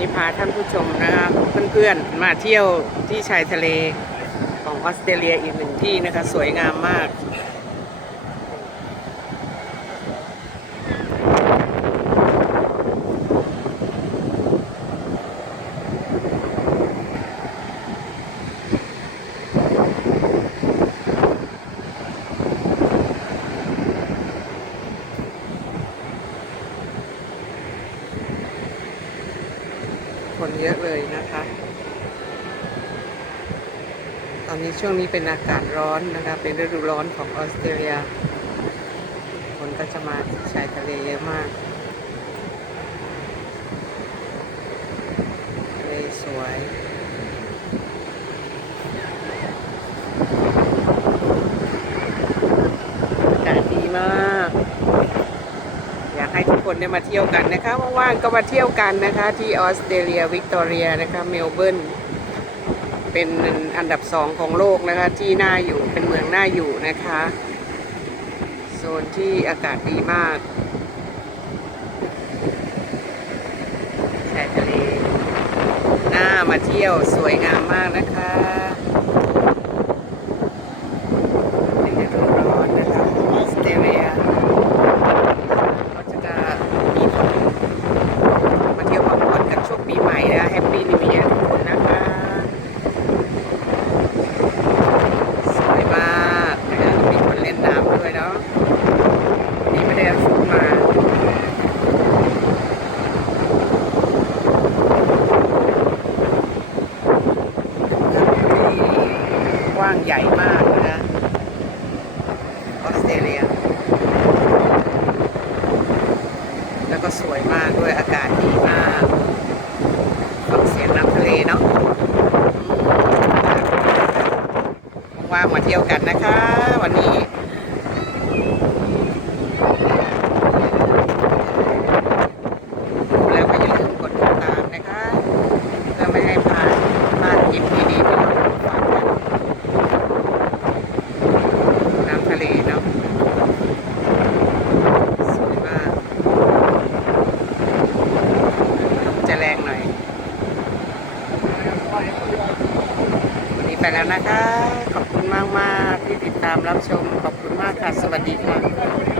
นี่พาท่านผู้ชมนะคะเพื่อนๆมาเที่ยวที่ชายทะเลของออสเตรเลียอีกหนึ่งที่นะคะสวยงามมากคนเยอะเลยนะคะ ตอนนี้ช่วงนี้เป็นอากาศร้อนนะคะเป็นฤดูร้อนของออสเตรเลียคนก็จะมาที่ชายทะเลเยอะมากทะเลสวยอากาศดีมากอยากให้ทุกคนได้มาเที่ยวกันนะคะว่างๆก็มาเที่ยวกันนะคะที่ออสเตรเลียวิกตอเรียนะคะเมลเบิร์นเป็นอันดับ2ของโลกนะคะที่น่าอยู่เป็นเมืองน่าอยู่นะคะโซนที่อากาศดีมากชายทะเลน่ามาเที่ยวสวยงามมากนะคะในฤดูร้อนนะคะออสเตรเลียก็จะมีคนมาเที่ยวพักผ่อนกันช่วงปีใหม่นะแฮปปี้นิวเยียร์ทุกคนนะคะสวยมากนะคะมีคนเล่นน้ำด้วยเนาะนี่ไม่ได้เอาชุดมากว้างใหญ่มากนะออสเตรเลียแล้วก็สวยมากด้วยอากาศดีมากฟังเสียงน้ำทะเลเนาะว่างมาเที่ยวกันนะคะวันนี้แล้วก็อย่าลืมกดติดตามนะคะเพื่อไม่ให้พลาดคลิปดีๆที่เราฝากกันน้ำทะเลเนาะสวยมากลมจะแรงหน่อยวันนี้ไปแล้วนะคะขอบคุณมากๆที่ติดตามรับชมขอบคุณมากค่ะสวัสดีค่ะ